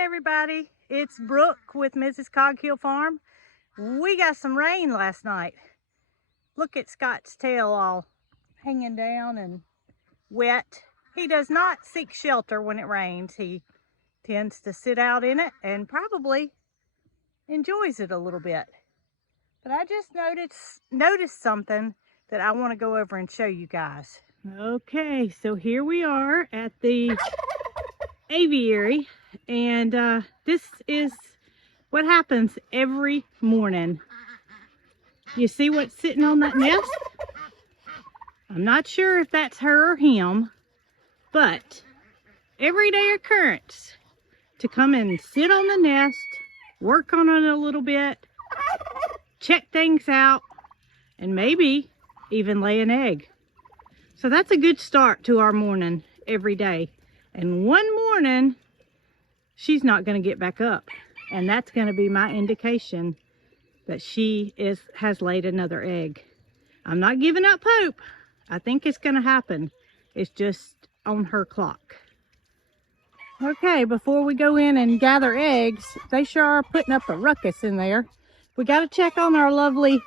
everybody. It's Brooke with Mrs. Cog Hill Farm. We got some rain last night. Look at Scott's tail all hanging down and wet. He does not seek shelter when it rains. He tends to sit out in it and probably enjoys it a little bit. But I just noticed something that I want to go over and show you guys. Okay, so here we are at the aviary, and this is what happens every morning. You see what's sitting on that nest? I'm not sure if that's her or him, but everyday occurrence to come and sit on the nest, work on it a little bit, check things out, and maybe even lay an egg. So that's a good start to our morning every day. And one morning, she's not going to get back up. And that's going to be my indication that she has laid another egg. I'm not giving up hope. I think it's going to happen. It's just on her clock. Okay, before we go in and gather eggs, they sure are putting up a ruckus in there. We got to check on our lovely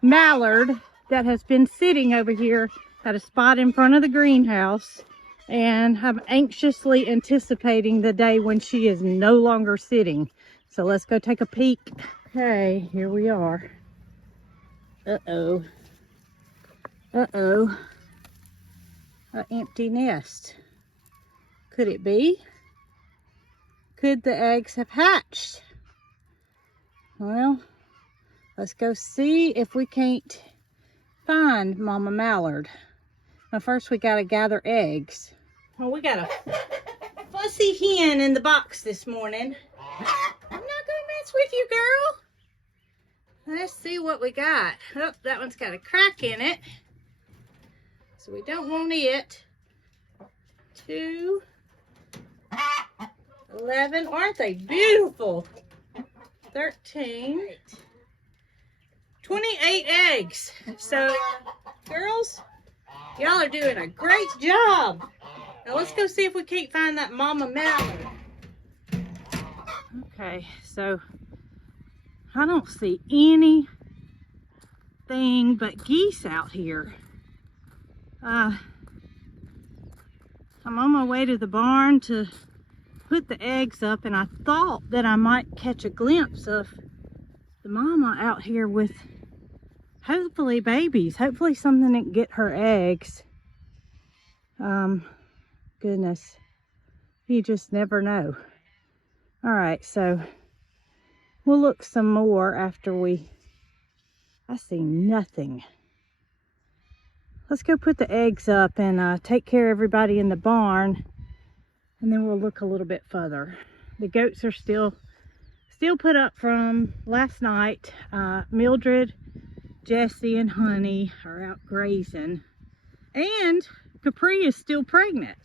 mallard that has been sitting over here at a spot in front of the greenhouse. And I'm anxiously anticipating the day when she is no longer sitting. So let's go take a peek. Okay, here we are. Uh-oh. Uh-oh. An empty nest. Could it be? Could the eggs have hatched? Well, let's go see if we can't find Mama Mallard. Now first we gotta gather eggs. Oh, we got a fussy hen in the box this morning. I'm not gonna mess with you, girl. Let's see what we got. Oh, that one's got a crack in it. So we don't want it. 2, 11, aren't they beautiful? 13, 28 eggs. So, girls, y'all are doing a great job. Now let's go see if we can't find that Mama Mallard. Okay, so I don't see anything but geese out here. I'm on my way to the barn to put the eggs up, and I thought that I might catch a glimpse of the mama out here with hopefully babies. Hopefully something that can get her eggs. Goodness, you just never know. All right, so we'll look some more after I see nothing. Let's go put the eggs up and take care of everybody in the barn, and then we'll look a little bit further. The goats are still put up from last night. Mildred, Jessie, and Honey are out grazing, and Capri is still pregnant.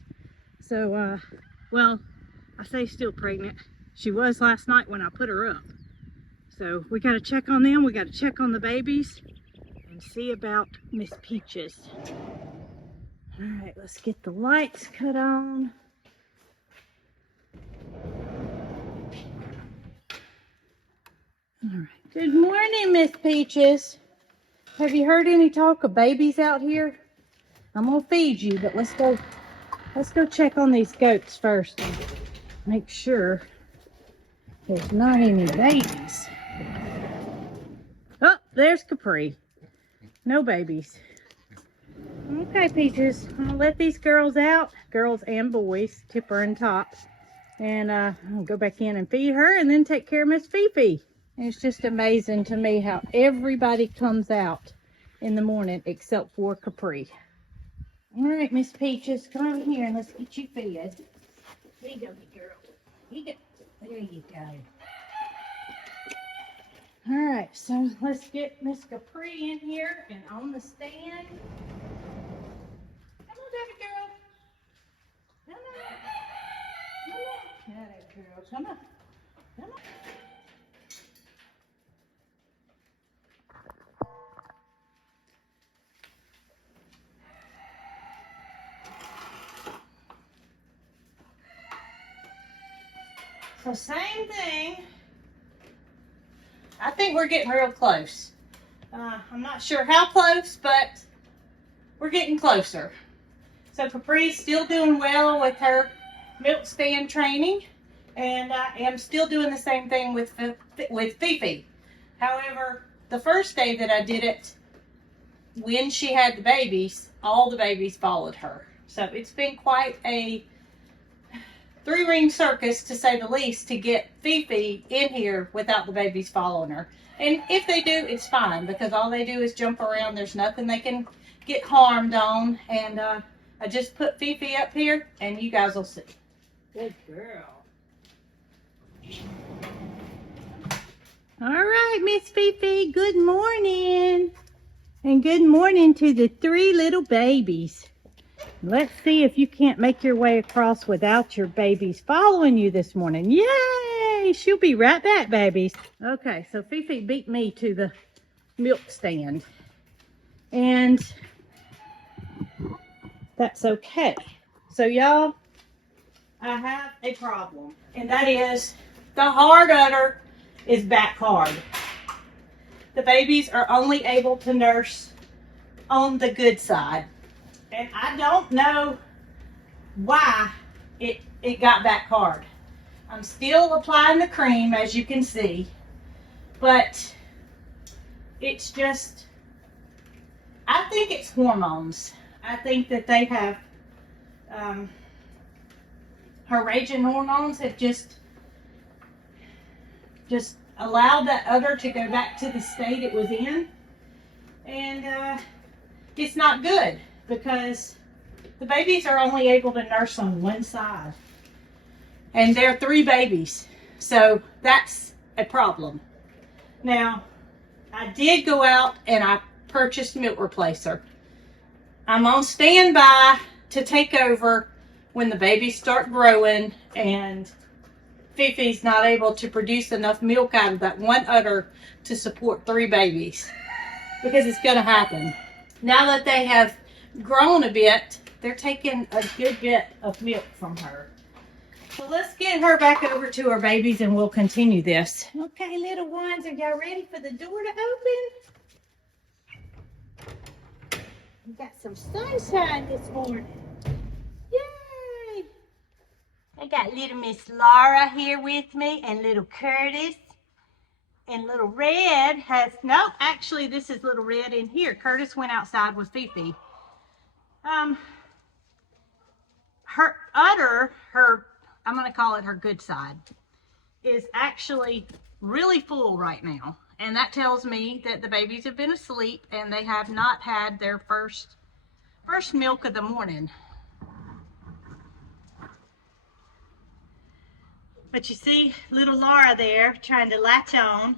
So, well, I say still pregnant. She was last night when I put her up. So we got to check on them. We got to check on the babies and see about Miss Peaches. All right, let's get the lights cut on. All right. Good morning, Miss Peaches. Have you heard any talk of babies out here? I'm gonna feed you, but let's go check on these goats first and make sure there's not any babies. Oh, there's Capri. No babies. Okay, Peaches, I'll let these girls out, girls and boys, Tipper and Top, and I'll go back in and feed her and then take care of Miss Fifi. And it's just amazing to me how everybody comes out in the morning except for Capri. All right, Miss Peaches, come over here and let's get you fed. Here you go, girl. Here you go. There you go. All right, so let's get Miss Capri in here and on the stand. Come on, baby girl. Come on. Come on. That girl. Come on. Come on. So same thing. I think we're getting real close. I'm not sure how close, but we're getting closer. So Capri's still doing well with her milk stand training, and I am still doing the same thing with Fifi. However, the first day that I did it, when she had the babies, all the babies followed her. So it's been quite a three-ring circus, to say the least, to get Fifi in here without the babies following her. And if they do, it's fine, because all they do is jump around. There's nothing they can get harmed on. And I just put Fifi up here, and you guys will see. Good girl. All right, Miss Fifi, good morning. And good morning to the three little babies. Let's see if you can't make your way across without your babies following you this morning. Yay! She'll be right back, babies. Okay, so Fifi beat me to the milk stand. And that's okay. So y'all, I have a problem. And that is the hard udder is back hard. The babies are only able to nurse on the good side. And I don't know why it got back hard. I'm still applying the cream, as you can see, but it's just, I think it's hormones. I think that they have, her raging hormones have just allowed that udder to go back to the state it was in. And it's not good, because the babies are only able to nurse on one side. And there are three babies. So that's a problem. Now, I did go out and I purchased milk replacer. I'm on standby to take over when the babies start growing and Fifi's not able to produce enough milk out of that one udder to support three babies. Because it's going to happen. Now that they have grown a bit, they're taking a good bit of milk from her. So let's get her back over to her babies and we'll continue this. Okay, little ones, are y'all ready for the door to open? We got some sunshine this morning. Yay! I got little Miss Laura here with me and little Curtis. And little Red has, no, actually this is little Red in here. Curtis went outside with Fifi. Her udder, I'm going to call it her good side, is actually really full right now. And that tells me that the babies have been asleep and they have not had their first milk of the morning. But you see little Laura there trying to latch on.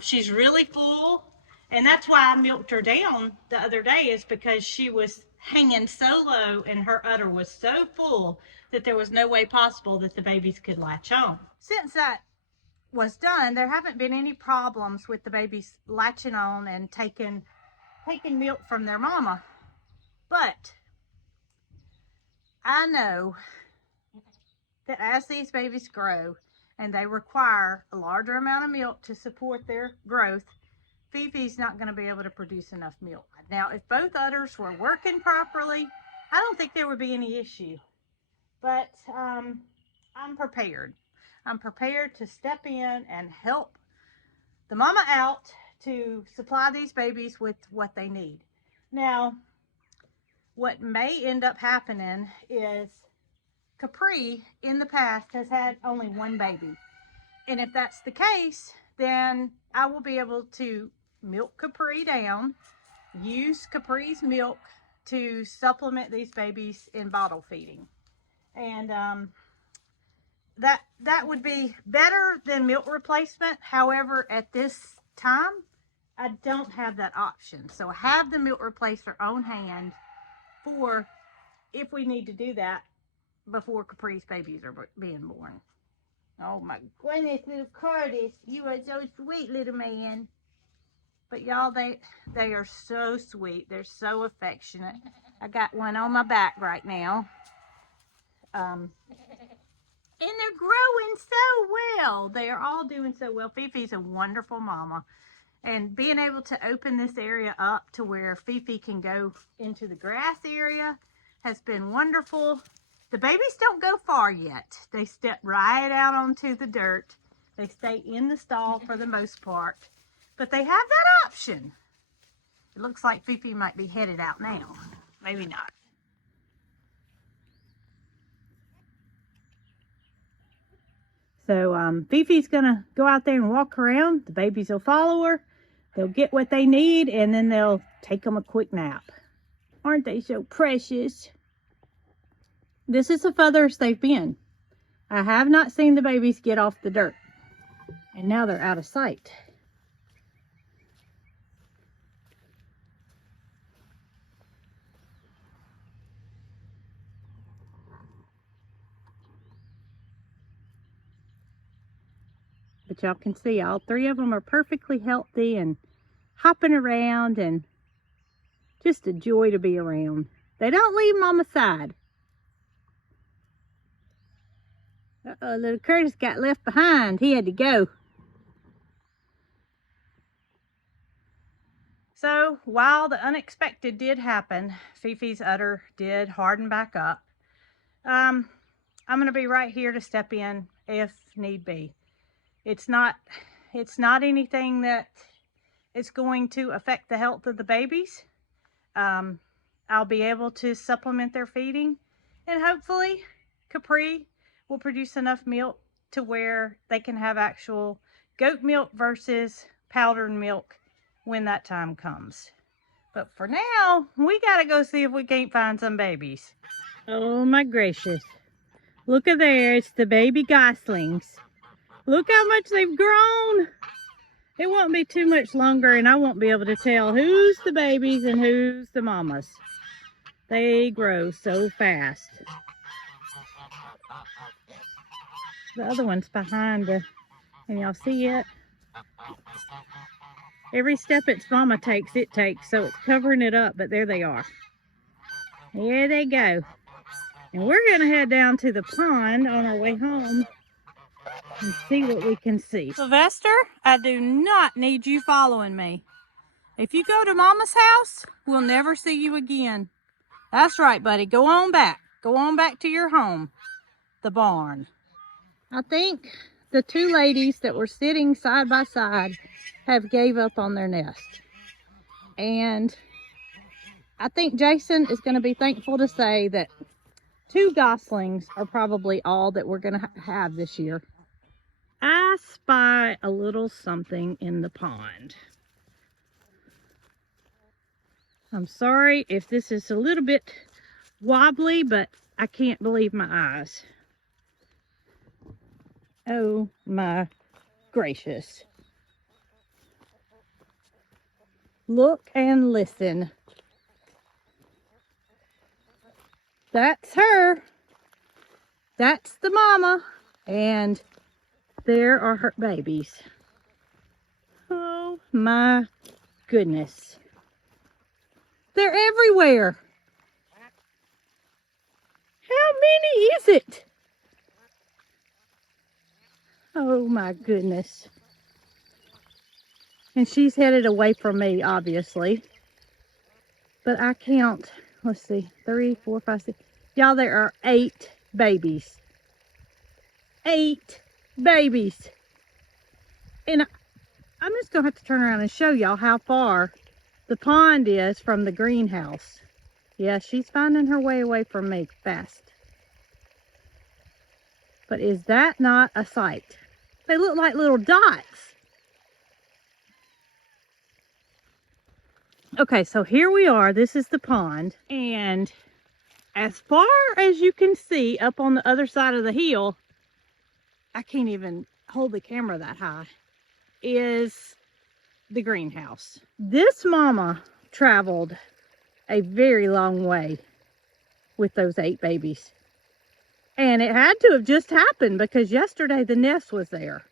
She's really full. And that's why I milked her down the other day, is because she was hanging so low and her udder was so full that there was no way possible that the babies could latch on. Since that was done, there haven't been any problems with the babies latching on and taking milk from their mama. But I know that as these babies grow and they require a larger amount of milk to support their growth, Fifi's not going to be able to produce enough milk. Now, if both udders were working properly, I don't think there would be any issue. But I'm prepared. I'm prepared to step in and help the mama out to supply these babies with what they need. Now, what may end up happening is Capri in the past has had only one baby. And if that's the case, then I will be able to milk Capri down, use Capri's milk to supplement these babies in bottle feeding. And that would be better than milk replacement. However, at this time, I don't have that option. So I have the milk replacer on hand for if we need to do that before Capri's babies are being born. Oh my goodness, little Curtis, you are so sweet, little man. But y'all, they are so sweet. They're so affectionate. I got one on my back right now. And they're growing so well. They are all doing so well. Fifi's a wonderful mama. And being able to open this area up to where Fifi can go into the grass area has been wonderful. The babies don't go far yet. They step right out onto the dirt. They stay in the stall for the most part. But they have that option. It looks like Fifi might be headed out now. Maybe not. So Fifi's gonna go out there and walk around. The babies will follow her. They'll get what they need and then they'll take them a quick nap. Aren't they so precious? This is the furthest they've been. I have not seen the babies get off the dirt. And now they're out of sight. But y'all can see all three of them are perfectly healthy and hopping around and just a joy to be around. They don't leave Mama's side. Uh-oh, little Curtis got left behind. He had to go. So while the unexpected did happen, Fifi's udder did harden back up. I'm going to be right here to step in if need be. It's not anything that is going to affect the health of the babies. I'll be able to supplement their feeding, and hopefully Capri will produce enough milk to where they can have actual goat milk versus powdered milk when that time comes. But for now, we gotta go see if we can't find some babies. Oh my gracious. Look at there, it's the baby goslings. Look how much they've grown. It won't be too much longer and I won't be able to tell who's the babies and who's the mamas. They grow so fast. The other one's behind the, can y'all see it? Every step its mama takes, it takes, so it's covering it up, but there they are. There they go. And we're gonna head down to the pond on our way home and see what we can see. Sylvester, I do not need you following me. If you go to Mama's house, we'll never see you again. That's right, buddy. Go on back. Go on back to your home, the barn. I think the two ladies that were sitting side by side have gave up on their nest. And I think Jason is going to be thankful to say that 2 goslings are probably all that we're going to have this year. I spy a little something in the pond. I'm sorry if this is a little bit wobbly, but I can't believe my eyes. Oh my gracious. Look and listen. That's her. That's the mama. And there are her babies. Oh my goodness. They're everywhere. How many is it? Oh my goodness. And she's headed away from me, obviously. But I count, let's see, 3, 4, 5, 6. Y'all, there are 8 babies. 8 babies. And I'm just going to have to turn around and show y'all how far the pond is from the greenhouse. Yeah, she's finding her way away from me fast. But is that not a sight? They look like little dots. Okay, so here we are. This is the pond. And as far as you can see up on the other side of the hill, I can't even hold the camera that high, is the greenhouse. This mama traveled a very long way with those 8 babies. And it had to have just happened because yesterday the nest was there.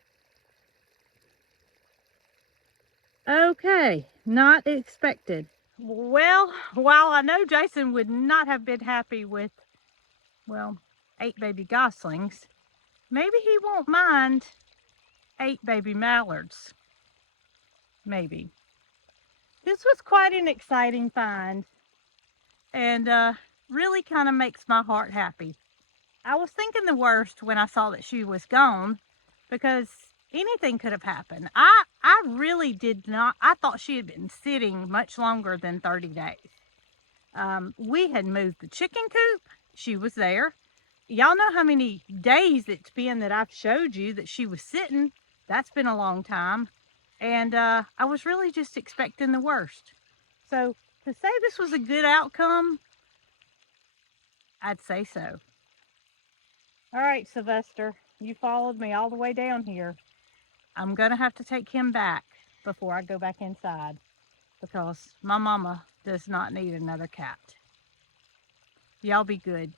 Okay, not expected. Well, while I know Jason would not have been happy with, well, 8 baby goslings, maybe he won't mind 8 baby mallards. Maybe. This was quite an exciting find, and really kind of makes my heart happy. I was thinking the worst when I saw that she was gone, because anything could have happened. I really did not, I thought she had been sitting much longer than 30 days. We had moved the chicken coop. She was there. Y'all know how many days it's been that I've showed you that she was sitting. That's been a long time. And I was really just expecting the worst. So to say this was a good outcome, I'd say so. All right, Sylvester, you followed me all the way down here. I'm going to have to take him back before I go back inside, because my mama does not need another cat. Y'all be good.